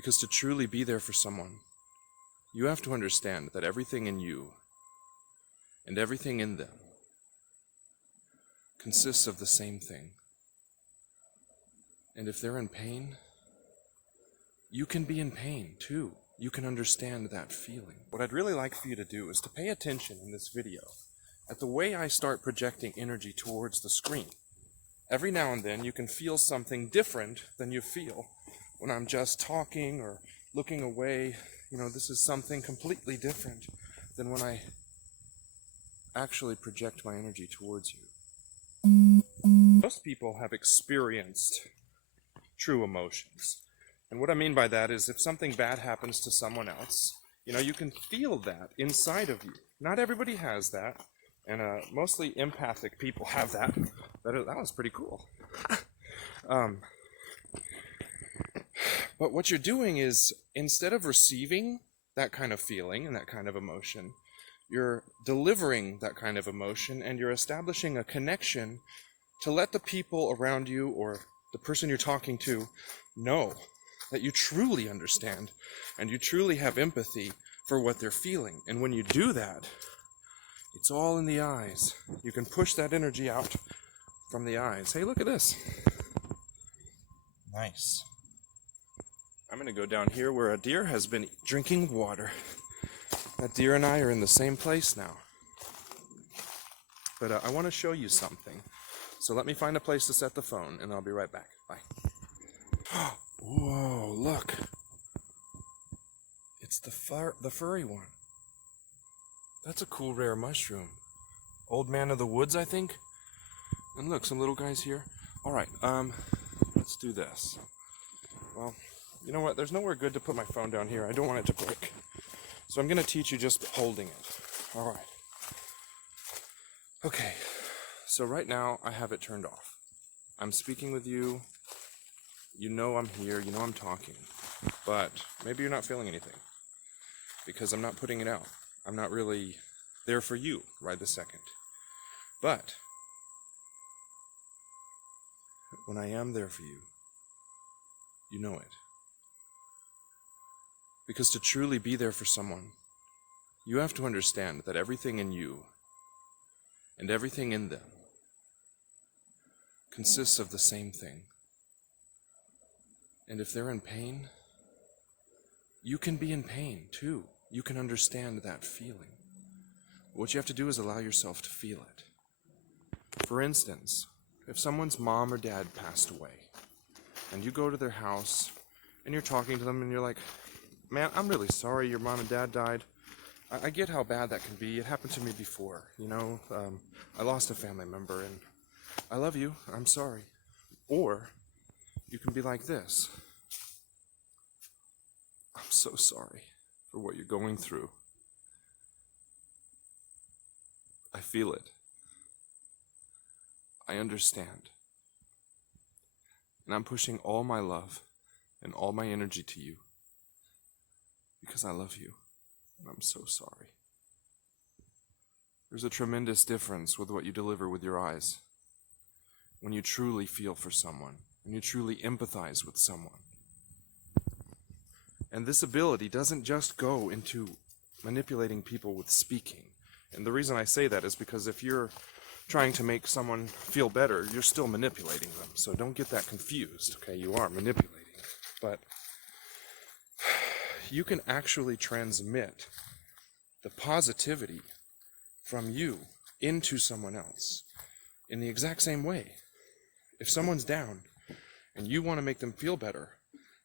Because to truly be there for someone, you have to understand that everything in you and everything in them consists of the same thing. And if they're in pain, you can be in pain too. You can understand that feeling. What I'd really like for you to do is to pay attention in this video at the way I start projecting energy towards the screen. Every now and then you can feel something different than you feel when I'm just talking or looking away. You know, this is something completely different than when I actually project my energy towards you. Most people have experienced true emotions. And what I mean by that is if something bad happens to someone else, you know, you can feel that inside of you. Not everybody has that, and mostly empathic people have that. That was pretty cool. But what you're doing is, instead of receiving that kind of feeling and that kind of emotion, you're delivering that kind of emotion, and you're establishing a connection to let the people around you or the person you're talking to know that you truly understand and you truly have empathy for what they're feeling. And when you do that, it's all in the eyes. You can push that energy out from the eyes. Hey, look at this. Nice. I'm going to go down here where a deer has been drinking water. That deer and I are in the same place now. But I want to show you something. So let me find a place to set the phone, and I'll be right back. Bye. Whoa, look. It's the furry one. That's a cool rare mushroom. Old man of the woods, I think. And look, some little guys here. Alright, let's do this. Well, you know what? There's nowhere good to put my phone down here. I don't want it to break. So I'm going to teach you just holding it. Alright. Okay, so right now I have it turned off. I'm speaking with you. You know I'm here, you know I'm talking. But maybe you're not feeling anything. Because I'm not putting it out. I'm not really there for you right this second. But when I am there for you, you know it. Because to truly be there for someone, you have to understand that everything in you and everything in them consists of the same thing. And if they're in pain, you can be in pain too. You can understand that feeling. What you have to do is allow yourself to feel it. For instance, if someone's mom or dad passed away, and you go to their house, and you're talking to them, and you're like, man, I'm really sorry your mom and dad died. I get how bad that can be. It happened to me before, you know. I lost a family member, and I love you. I'm sorry. Or you can be like this. I'm so sorry for what you're going through. I feel it. I understand. And I'm pushing all my love and all my energy to you because I love you, and I'm so sorry. There's a tremendous difference with what you deliver with your eyes when you truly feel for someone, when you truly empathize with someone. And this ability doesn't just go into manipulating people with speaking. And the reason I say that is because if you're trying to make someone feel better, you're still manipulating them. So don't get that confused, okay? You are manipulating. But you can actually transmit the positivity from you into someone else in the exact same way. If someone's down and you want to make them feel better,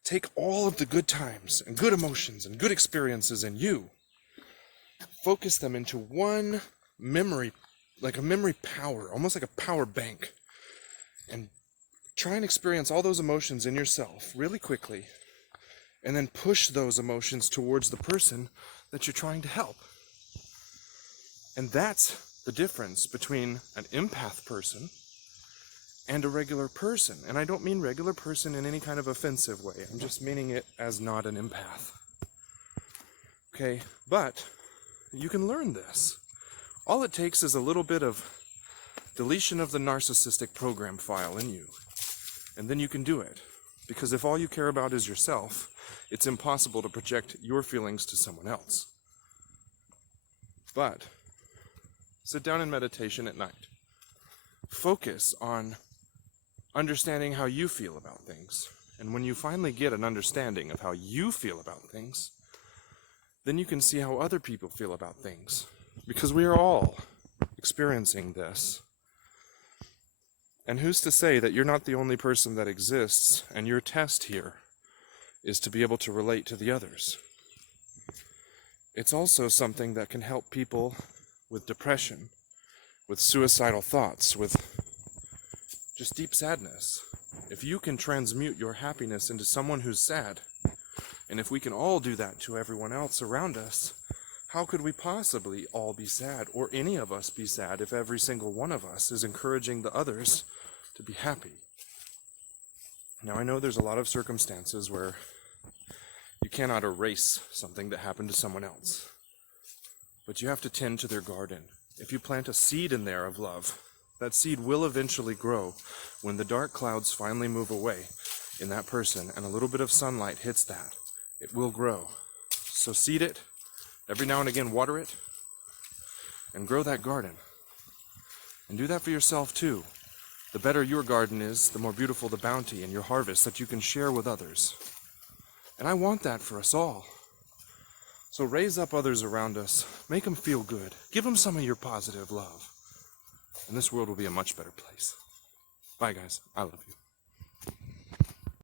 take all of the good times and good emotions and good experiences in you, focus them into one memory, like a memory power, almost like a power bank, and try and experience all those emotions in yourself really quickly, and then push those emotions towards the person that you're trying to help. And that's the difference between an empath person and a regular person. And I don't mean regular person in any kind of offensive way. I'm just meaning it as not an empath. Okay, but you can learn this. All it takes is a little bit of deletion of the narcissistic program file in you, and then you can do it. Because if all you care about is yourself, it's impossible to project your feelings to someone else. But sit down in meditation at night. Focus on understanding how you feel about things. And when you finally get an understanding of how you feel about things, then you can see how other people feel about things. Because we are all experiencing this. And who's to say that you're not the only person that exists, and your test here is to be able to relate to the others. It's also something that can help people with depression, with suicidal thoughts, with just deep sadness. If you can transmute your happiness into someone who's sad, and if we can all do that to everyone else around us, how could we possibly all be sad, or any of us be sad, if every single one of us is encouraging the others to be happy? Now, I know there's a lot of circumstances where you cannot erase something that happened to someone else, but you have to tend to their garden. If you plant a seed in there of love, that seed will eventually grow when the dark clouds finally move away in that person and a little bit of sunlight hits that. It will grow. So seed it, every now and again water it, and grow that garden. And do that for yourself too. The better your garden is, the more beautiful the bounty and your harvest that you can share with others. And I want that for us all. So raise up others around us, make them feel good, give them some of your positive love, and this world will be a much better place. Bye guys, I love you.